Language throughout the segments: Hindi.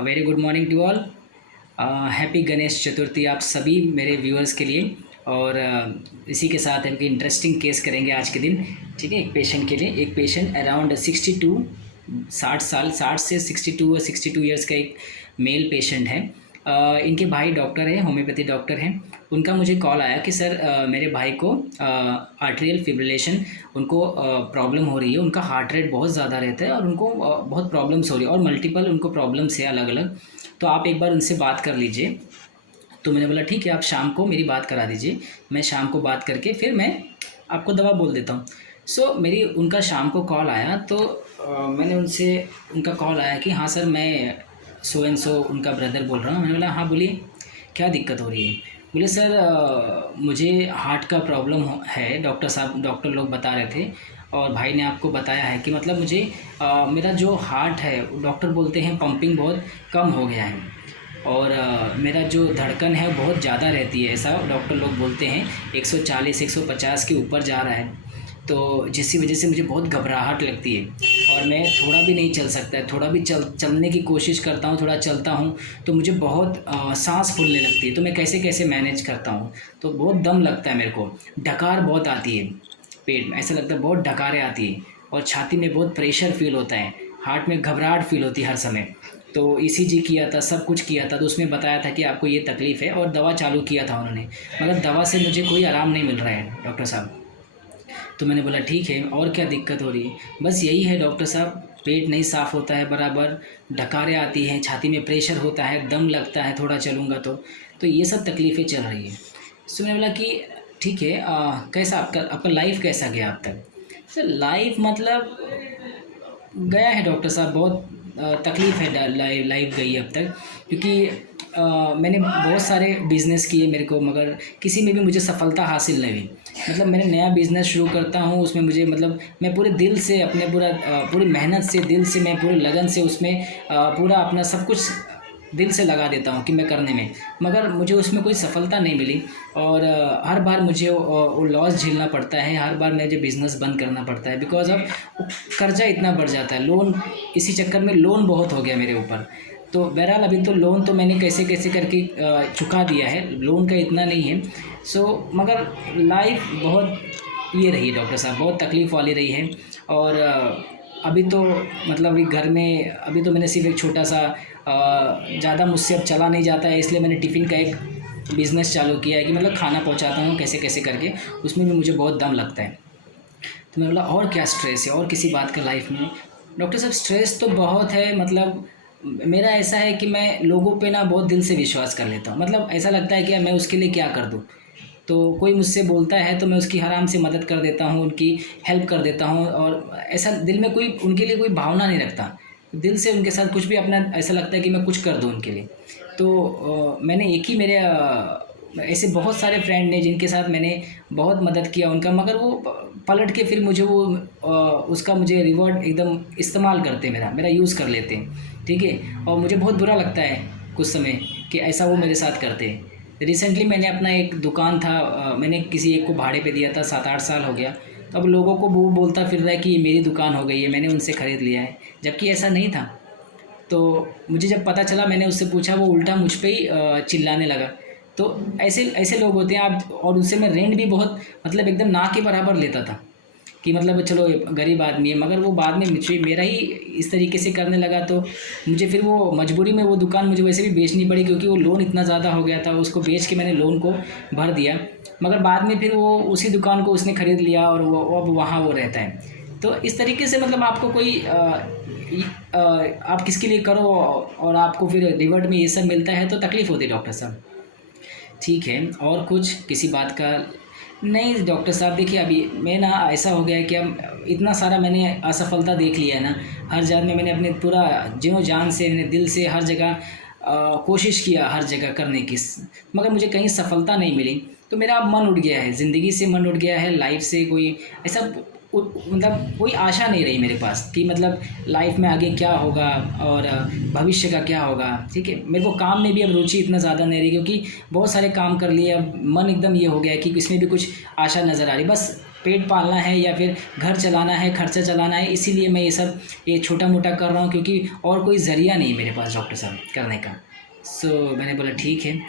Very good morning to all. Happy Ganesh Chaturthi आप सभी मेरे व्यूअर्स के लिए। और इसी के साथ हम इंटरेस्टिंग केस करेंगे आज के दिन। ठीक है, एक पेशेंट के लिए, एक पेशेंट अराउंड 62 60 साल, 60 से 62 और 62 ईयर्स का एक मेल पेशेंट है। इनके भाई डॉक्टर हैं, होम्योपैथी डॉक्टर हैं। उनका मुझे कॉल आया कि सर मेरे भाई को आर्टेरियल फिब्रिलेशन, उनको प्रॉब्लम हो रही है। उनका हार्ट रेट बहुत ज़्यादा रहता है और उनको बहुत प्रॉब्लम्स हो रही है और मल्टीपल उनको प्रॉब्लम्स है अलग अलग। तो आप एक बार उनसे बात कर लीजिए। तो मैंने बोला ठीक है, आप शाम को मेरी बात करा दीजिए, मैं शाम को बात करके फिर मैं आपको दवा बोल देता हूँ। मेरी उनका शाम को कॉल आया तो मैंने उनसे, उनका कॉल आया कि हाँ सर मैं सो एंड सो उनका ब्रदर बोल रहा हूँ। मैंने बोला हाँ बोलिए, क्या दिक्कत हो रही है? बोले सर मुझे हार्ट का प्रॉब्लम है, डॉक्टर साहब, डॉक्टर लोग बता रहे थे और भाई ने आपको बताया है कि मतलब मुझे मेरा जो हार्ट है, डॉक्टर बोलते हैं पंपिंग बहुत कम हो गया है और मेरा जो धड़कन है बहुत ज़्यादा रहती है, ऐसा डॉक्टर लोग बोलते हैं। 140 150 के ऊपर जा रहा है, तो जिसकी वजह से मुझे बहुत घबराहट लगती है और मैं थोड़ा भी नहीं चल सकता है। थोड़ा भी चलने की कोशिश करता हूँ, थोड़ा चलता हूँ तो मुझे बहुत सांस फूलने लगती है। तो मैं कैसे कैसे मैनेज करता हूँ, तो बहुत दम लगता है मेरे को, डकार बहुत आती है पेट में, ऐसा लगता है बहुत डकारें आती है और छाती में बहुत प्रेशर फील होता है, हार्ट में घबराहट फील होती है हर समय। तो ईसीजी किया था, सब कुछ किया था, तो उसमें बताया था कि आपको ये तकलीफ़ है और दवा चालू किया था उन्होंने, मगर दवा से मुझे कोई आराम नहीं मिल रहा है डॉक्टर साहब। तो मैंने बोला ठीक है, और क्या दिक्कत हो रही है? बस यही है डॉक्टर साहब, पेट नहीं साफ़ होता है बराबर, डकारें आती हैं, छाती में प्रेशर होता है, दम लगता है थोड़ा चलूँगा तो ये सब तकलीफ़ें चल रही हैं। मैंने बोला कि ठीक है, कैसा आपका आपका लाइफ कैसा गया अब तक? सर लाइफ मतलब गया है डॉक्टर साहब, बहुत तकलीफ़ है, लाइफ गई है अब तक, क्योंकि मैंने बहुत सारे बिज़नेस किए मेरे को, मगर किसी में भी मुझे सफलता हासिल नहीं हुई। मतलब मैंने नया बिज़नेस शुरू करता हूँ, उसमें मुझे मतलब मैं पूरे दिल से अपने पूरी मेहनत से, दिल से, मैं पूरे लगन से उसमें पूरा अपना सब कुछ दिल से लगा देता हूँ कि मैं करने में, मगर मुझे उसमें कोई सफलता नहीं मिली और हर बार मुझे वो लॉस झेलना पड़ता है, हर बार मुझे बिज़नेस बंद करना पड़ता है, बिकॉज़ ऑफ कर्जा इतना बढ़ जाता है, लोन, इसी चक्कर में लोन बहुत हो गया मेरे ऊपर। तो बहरहाल अभी तो लोन तो मैंने कैसे कैसे करके चुका दिया है, लोन का इतना नहीं है। मगर लाइफ बहुत ये रही डॉक्टर साहब, बहुत तकलीफ़ वाली रही है। और अभी तो मतलब अभी घर में, अभी तो मैंने सिर्फ एक छोटा सा, ज़्यादा मुझसे अब चला नहीं जाता है, इसलिए मैंने टिफ़िन का एक बिज़नेस चालू किया है कि मतलब खाना पहुंचाता हूँ कैसे कैसे करके, उसमें भी मुझे बहुत दम लगता है। तो मैंने बोला और क्या स्ट्रेस है और किसी बात का लाइफ में? डॉक्टर साहब स्ट्रेस तो बहुत है, मतलब मेरा ऐसा है कि मैं लोगों पे ना बहुत दिल से विश्वास कर लेता हूँ, मतलब ऐसा लगता है कि मैं उसके लिए क्या कर दूँ। तो कोई मुझसे बोलता है तो मैं उसकी आराम से मदद कर देता हूँ, उनकी हेल्प कर देता हूँ और ऐसा दिल में कोई उनके लिए कोई भावना नहीं रखता, दिल से उनके साथ कुछ भी अपना ऐसा लगता है कि मैं कुछ कर दूँ उनके लिए। तो मैंने एक ही मेरे ऐसे बहुत सारे फ्रेंड ने जिनके साथ मैंने बहुत मदद किया उनका, मगर वो पलट के फिर मुझे वो उसका मुझे रिवॉर्ड एकदम इस्तेमाल करते, मेरा मेरा यूज़ कर लेते हैं। ठीक है, और मुझे बहुत बुरा लगता है कुछ समय कि ऐसा वो मेरे साथ करते हैं। रिसेंटली मैंने अपना एक दुकान था, मैंने किसी एक को भाड़े पे दिया था, 7-8 साल हो गया। तो अब लोगों को वो बोलता फिर रहा है कि ये मेरी दुकान हो गई है, मैंने उनसे ख़रीद लिया है, जबकि ऐसा नहीं था। तो मुझे जब पता चला, मैंने उससे पूछा, वो उल्टा मुझ पे ही चिल्लाने लगा। तो ऐसे ऐसे लोग होते हैं आप, और उससे मैं रेंट भी बहुत मतलब एकदम ना के बराबर लेता था कि मतलब चलो गरीब आदमी है, मगर वो बाद में मुझे मेरा ही इस तरीके से करने लगा। तो मुझे फिर वो मजबूरी में वो दुकान मुझे वैसे भी बेचनी पड़ी, क्योंकि वो लोन इतना ज़्यादा हो गया था, उसको बेच के मैंने लोन को भर दिया। मगर बाद में फिर वो उसी दुकान को उसने ख़रीद लिया और वो अब वहाँ वो रहता है। तो इस तरीके से मतलब आपको कोई आप किसके लिए करो और आपको फिर रिवर्ट में ये सब मिलता है, तो तकलीफ़ होती है डॉक्टर साहब। ठीक है, और कुछ किसी बात का? नहीं डॉक्टर साहब, देखिए अभी मैं ना ऐसा हो गया है कि अब इतना सारा मैंने असफलता देख लिया है ना, हर जगह में मैंने अपने पूरा जिनो जान से, मैंने दिल से हर जगह कोशिश किया हर जगह करने की, मगर मुझे कहीं सफलता नहीं मिली। तो मेरा अब मन उठ गया है, ज़िंदगी से मन उठ गया है, लाइफ से कोई ऐसा मतलब कोई आशा नहीं रही मेरे पास कि मतलब लाइफ में आगे क्या होगा और भविष्य का क्या होगा। ठीक है, मेरे को काम में भी अब रुचि इतना ज़्यादा नहीं रही, क्योंकि बहुत सारे काम कर लिए, अब मन एकदम ये हो गया है कि इसमें भी कुछ आशा नज़र आ रही, बस पेट पालना है या फिर घर चलाना है, खर्चा चलाना है, इसीलिए मैं ये छोटा मोटा कर रहा हूँ, क्योंकि और कोई ज़रिया नहीं है मेरे पास डॉक्टर साहब करने का। सो मैंने बोला ठीक है।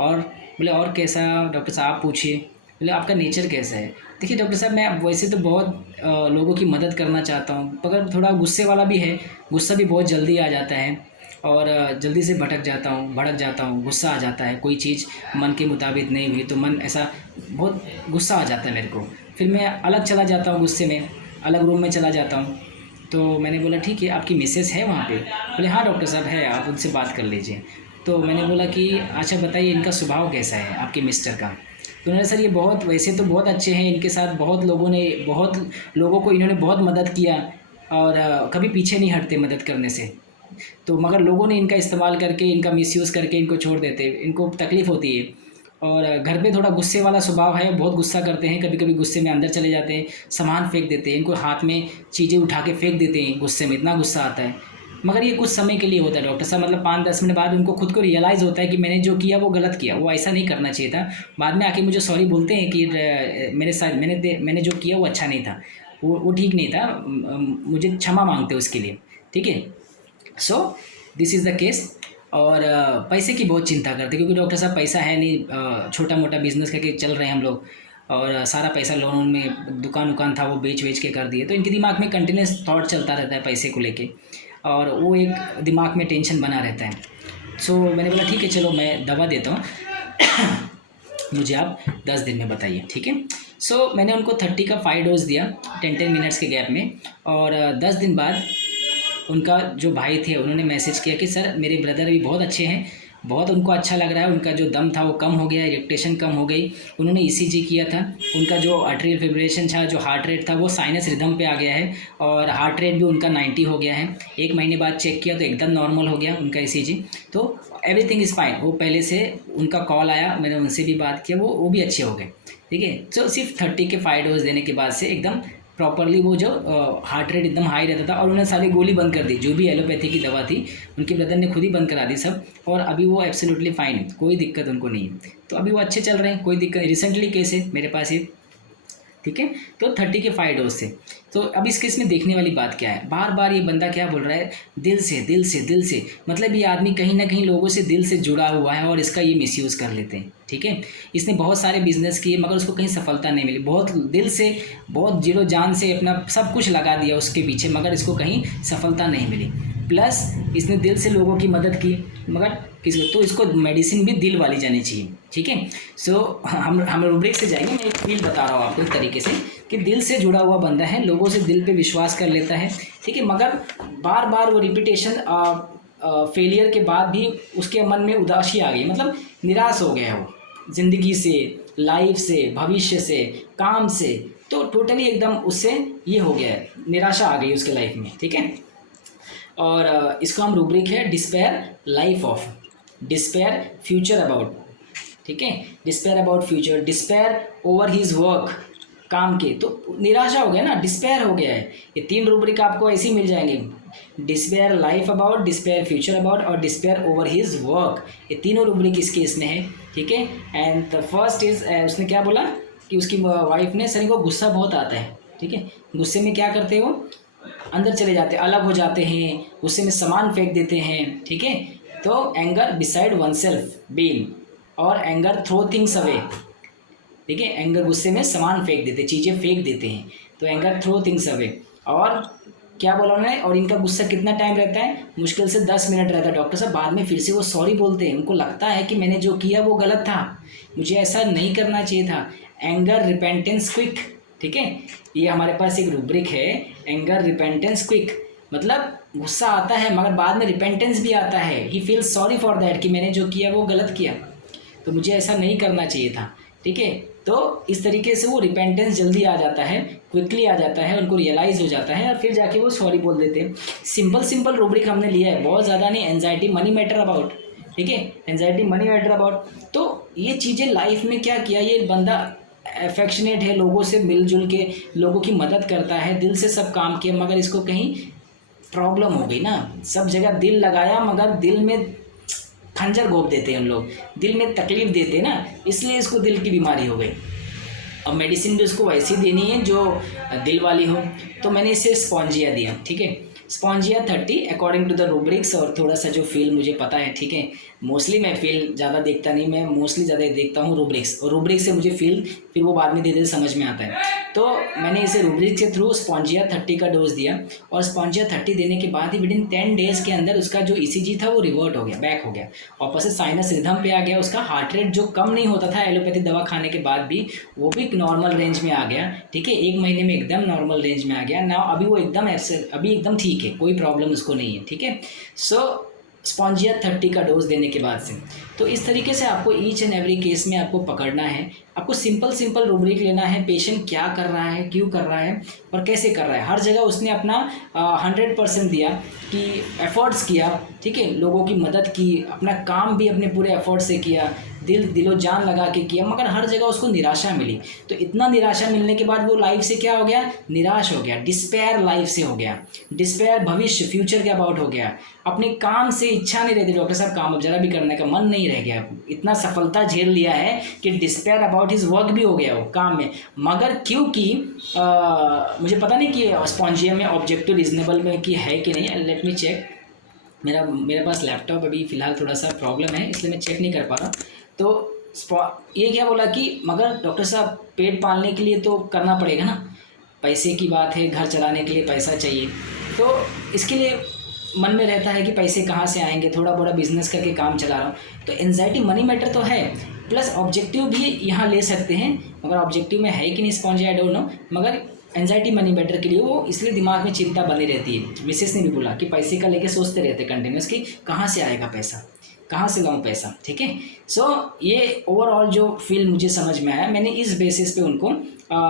और बोले और कैसा डॉक्टर साहब आप पूछिए। बोले आपका नेचर कैसा है। देखिए डॉक्टर साहब, मैं वैसे तो बहुत लोगों की मदद करना चाहता हूँ, मगर थोड़ा गुस्से वाला भी है। गुस्सा भी बहुत जल्दी आ जाता है और जल्दी से भड़क जाता हूँ, गुस्सा आ जाता है। कोई चीज़ मन के मुताबिक नहीं हुई तो मन ऐसा बहुत गुस्सा आ जाता है मेरे को। फिर मैं अलग चला जाता हूँ, गुस्से में अलग रूम में चला जाता हूँ। तो मैंने बोला ठीक है, आपकी मिसेस है वहाँ पे। बोले हाँ डॉक्टर साहब है, आप उनसे बात कर लीजिए। तो मैंने बोला कि अच्छा बताइए इनका स्वभाव कैसा है आपके मिस्टर का। तो उन्होंने सर ये बहुत वैसे तो बहुत अच्छे हैं, इनके साथ बहुत लोगों को इन्होंने बहुत मदद किया और कभी पीछे नहीं हटते मदद करने से। तो मगर लोगों ने इनका इस्तेमाल करके, इनका मिसयूज़ करके इनको छोड़ देते, इनको तकलीफ़ होती है। और घर पे थोड़ा गुस्से वाला स्वभाव है, बहुत गुस्सा करते हैं, कभी कभी गुस्से में अंदर चले जाते हैं, सामान फेंक देते हैं, इनको हाथ में चीज़ें उठा के फेंक देते हैं गुस्से में, इतना गुस्सा आता है। मगर ये कुछ समय के लिए होता है डॉक्टर साहब, मतलब 5-10 मिनट बाद उनको खुद को रियलाइज़ होता है कि मैंने जो किया वो गलत किया, वो ऐसा नहीं करना चाहिए था। बाद में आके मुझे सॉरी बोलते हैं कि मेरे साथ मैंने जो किया वो अच्छा नहीं था, वो ठीक नहीं था, मुझे क्षमा मांगते उसके लिए। ठीक है। So this is the case. और पैसे की बहुत चिंता करते, क्योंकि डॉक्टर साहब पैसा है नहीं, छोटा मोटा बिजनेस करके चल रहे हैं हम लोग, और सारा पैसा लोन में, दुकान उकान था वो बेच के कर दिए। तो इनके दिमाग में कंटिन्यूस थॉट चलता रहता है पैसे को लेके, और वो एक दिमाग में टेंशन बना रहता है। सो मैंने बोला ठीक है चलो मैं दवा देता हूँ मुझे आप 10 दिन में बताइए, ठीक है। सो मैंने उनको 30 का 5 डोज दिया 10 मिनट्स के गैप में। और 10 दिन बाद उनका जो भाई थे उन्होंने मैसेज किया कि सर मेरे ब्रदर भी बहुत अच्छे हैं, बहुत उनको अच्छा लग रहा है, उनका जो दम था वो कम हो गया, इरिटेशन कम हो गई। उन्होंने ईसीजी किया था, उनका जो आर्टरियल फिब्रिलेशन था, जो हार्ट रेट था वो साइनस रिदम पे आ गया है, और हार्ट रेट भी उनका 90 हो गया है। 1 महीने बाद चेक किया तो एकदम नॉर्मल हो गया उनका ईसीजी। तो एवरीथिंग इज़ फाइन। वो पहले से उनका कॉल आया, मैंने उनसे भी बात किया, वो भी अच्छे हो गए। ठीक है। तो सिर्फ 30 के 5 डोज देने के बाद से एकदम प्रॉपरली वो जो हार्ट रेट एकदम हाई रहता था, और उन्होंने सारी गोली बंद कर दी, जो भी एलोपैथी की दवा थी उनके ब्रदर ने खुद ही बंद करा दी सब। और अभी वो एब्सोल्युटली फाइन है, कोई दिक्कत उनको नहीं है। तो अभी वो अच्छे चल रहे हैं, कोई दिक्कत। रिसेंटली केस है मेरे पास ये, ठीक है। तो 30 के 5 डोज से। तो अब इस केस में देखने वाली बात क्या है, बार बार ये बंदा क्या बोल रहा है, दिल से दिल से दिल से, मतलब ये आदमी कहीं ना कहीं लोगों से दिल से जुड़ा हुआ है और इसका ये मिसयूज़ कर लेते हैं। ठीक है। इसने बहुत सारे बिजनेस किए मगर उसको कहीं सफलता नहीं मिली, बहुत दिल से, बहुत जीरो जान से अपना सब कुछ लगा दिया उसके पीछे, मगर इसको कहीं सफलता नहीं मिली। प्लस इसने दिल से लोगों की मदद की, मगर किसी, तो इसको मेडिसिन भी दिल वाली जानी चाहिए। ठीक है। सो हम रूब्रिक से जाएंगे, मैं एक फील बता रहा हूँ आपको एक तरीके से, कि दिल से जुड़ा हुआ बंदा है, लोगों से दिल पे विश्वास कर लेता है। ठीक है। मगर बार बार वो रिपीटेशन फेलियर के बाद भी उसके मन में उदासी आ गई, मतलब निराश हो गया वो ज़िंदगी से, लाइफ से, भविष्य से, काम से। तो टोटली एकदम उससे ये हो गया है, निराशा आ गई उसके लाइफ में। ठीक है। और इसको हम रूब्रिक है despair life of, despair future about. ठीक है। Despair about future, despair over his work, काम के, तो निराशा हो गया ना, डिस्पेयर हो गया है। ये 3 रूब्रिक आपको ऐसे ही मिल जाएंगे, despair life about, despair future about और डिस्पेयर ओवर हिज वर्क। ये तीनों रूब्रिक इस केस में है। ठीक है। एंड द फर्स्ट इज, उसने क्या बोला कि उसकी वाइफ ने, सर इनको गुस्सा बहुत आता है। ठीक है। गुस्से में क्या करते हो, अंदर चले जाते हैं, अलग हो जाते हैं, गुस्से में सामान फेंक देते हैं। ठीक है। तो anger beside oneself been, और एंगर थ्रो थिंग्स अवे। ठीक है। एंगर, गुस्से में सामान फेंक देते, चीज़ें फेंक देते हैं, तो एंगर थ्रो थिंग्स अवे। और क्या बोला उन्होंने, और इनका गुस्सा कितना टाइम रहता है, मुश्किल से 10 मिनट रहता है डॉक्टर साहब। बाद में फिर से वो सॉरी बोलते हैं, उनको लगता है कि मैंने जो किया वो गलत था, मुझे ऐसा नहीं करना चाहिए था। Anger repentance quick. ठीक है। ये हमारे पास एक रूब्रिक है, एंगर रिपेंटेंस क्विक, मतलब गुस्सा आता है मगर बाद में रिपेंटेंस भी आता है, ही फील सॉरी फॉर दैट, कि मैंने जो किया वो गलत किया, तो मुझे ऐसा नहीं करना चाहिए था। ठीक है। तो इस तरीके से वो रिपेंटेंस जल्दी आ जाता है, क्विकली आ जाता है, उनको रियलाइज़ हो जाता है, और फिर जाके वो सॉरी बोल देते हैं। सिंपल रूब्रिक हमने लिया है, बहुत ज़्यादा नहीं। Anxiety money matter about. ठीक है। Anxiety money matter about. तो ये चीज़ें लाइफ में क्या किया, ये बंदा अफेक्शनेट है, लोगों से मिलजुल के लोगों की मदद करता है, दिल से सब काम किया, मगर इसको कहीं प्रॉब्लम हो गई ना, सब जगह दिल लगाया मगर दिल में खंजर घोंप देते हैं हम लोग, दिल में तकलीफ देते हैं ना, इसलिए इसको दिल की बीमारी हो गई। अब मेडिसिन भी उसको वैसी देनी है जो दिल वाली हो, तो मैंने इसे स्पॉन्जिया दिया, ठीक है। Spongia 30 according to the rubrics, और थोड़ा सा जो फील मुझे पता है, ठीक है। मोस्टली मैं फील ज़्यादा देखता नहीं, मैं मोस्टली ज़्यादा देखता हूँ रूब्रिक्स, और रूब्रिक्स से मुझे फील फिर वो बाद में धीरे धीरे समझ में आता है। तो मैंने इसे रूब्रिक्स के थ्रू स्पॉन्जिया 30 का डोज दिया, और स्पॉन्जिया 30 देने के बाद ही विदिन 10 डेज़ के अंदर उसका जो ईसीजी था वो रिवर्ट हो गया, बैक हो गया, वापस से साइनस रिदम पे आ गया। उसका हार्ट रेट जो कम नहीं होता था एलोपैथी दवा खाने के बाद भी, वो भी नॉर्मल रेंज में आ गया, ठीक है। 1 महीने में एकदम नॉर्मल रेंज में आ गया ना। अभी वो एकदम अभी एकदम ठीक है, कोई प्रॉब्लम उसको नहीं है, ठीक है। सो स्पॉन्जिया 30 का डोज देने के बाद से, तो इस तरीके से आपको ईच एंड एवरी केस में आपको पकड़ना है। आपको सिंपल रूब्रिक लेना है, पेशेंट क्या कर रहा है, क्यों कर रहा है और कैसे कर रहा है। हर जगह उसने अपना 100% दिया कि एफर्ट्स किया, ठीक है, लोगों की मदद की, अपना काम भी अपने पूरे एफर्ट से किया, दिलो जान लगा के किया, मगर हर जगह उसको निराशा मिली। तो इतना निराशा मिलने के बाद वो लाइफ से क्या हो गया, निराश हो गया, डिस्पेयर लाइफ से हो गया, डिस्पेयर भविष्य फ्यूचर के अबाउट हो गया। अपने काम से इच्छा नहीं रहती, डॉक्टर साहब काम अब जरा भी करने का मन नहीं रह गया। इतना सफलता झेल लिया है कि डिस्पेयर अबाउट हिज वर्क भी हो गया वो काम में, मगर क्योंकि मुझे पता नहीं कि स्पॉन्जिया में ऑब्जेक्टिव रीजनेबल में कि है कि नहीं, लेट मी चेक। मेरे पास लैपटॉप अभी फ़िलहाल थोड़ा सा प्रॉब्लम है, इसलिए मैं चेक नहीं कर पा रहा। तो ये क्या बोला कि मगर डॉक्टर साहब पेट पालने के लिए तो करना पड़ेगा ना, पैसे की बात है, घर चलाने के लिए पैसा चाहिए, तो इसके लिए मन में रहता है कि पैसे कहाँ से आएंगे, थोड़ा बड़ा बिजनेस करके काम चला रहा हूँ। तो एंजाइटी मनी मैटर तो है, प्लस ऑब्जेक्टिव भी यहाँ ले सकते हैं, मगर ऑब्जेक्टिव में है कि नहीं स्पॉन्जिया आई डोंट नो, मगर एंजाइटी मनी मैटर के लिए वो इसलिए दिमाग में चिंता बनी रहती है। मिसेस ने भी बोला कि पैसे का लेके सोचते रहते कंटिन्यूस कि कहाँ से आएगा पैसा, कहाँ से लाऊं पैसा, ठीक है। सो ये ओवरऑल जो फील मुझे समझ में आया, मैंने इस बेसिस पे उनको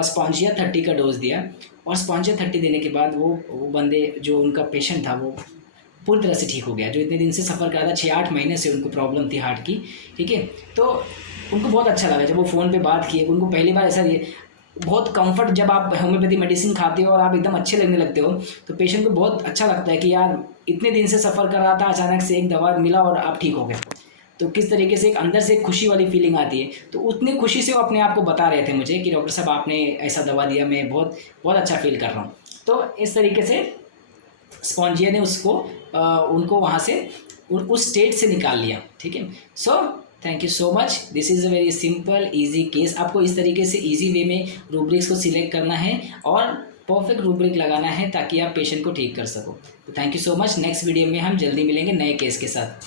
स्पॉन्जिया 30 का डोज दिया, और स्पॉन्जिया 30 देने के बाद वो बंदे जो उनका पेशेंट था वो पूरी तरह से ठीक हो गया, जो इतने दिन से सफ़र कर रहा था, 6-8 महीने से उनको प्रॉब्लम थी हार्ट की, ठीक है। तो उनको बहुत अच्छा लगा जब वो फ़ोन पे बात किए, उनको पहली बार ऐसा बहुत कंफर्ट, जब आप होम्योपैथी मेडिसिन खाते हो और आप एकदम अच्छे लगने लगते हो, तो पेशेंट को बहुत अच्छा लगता है कि यार इतने दिन से सफ़र कर रहा था, अचानक से एक दवा मिला और आप ठीक हो गए। तो किस तरीके से एक अंदर से खुशी वाली फीलिंग आती है। तो उतनी खुशी से वो अपने आप को बता रहे थे मुझे कि डॉक्टर साहब आपने ऐसा दवा दिया, मैं बहुत बहुत अच्छा फील कर रहा हूँ। तो इस तरीके से स्पॉन्जिया ने उनको वहाँ से उस स्टेट से निकाल लिया, ठीक है। So thank you so much, this is a very simple easy case. आपको इस तरीके से ईजी वे में रूब्रिक्स को सिलेक्ट करना है और परफेक्ट रूब्रिक लगाना है ताकि आप पेशेंट को ठीक कर सको। तो thank you so much, next video में हम जल्दी मिलेंगे नए केस के साथ।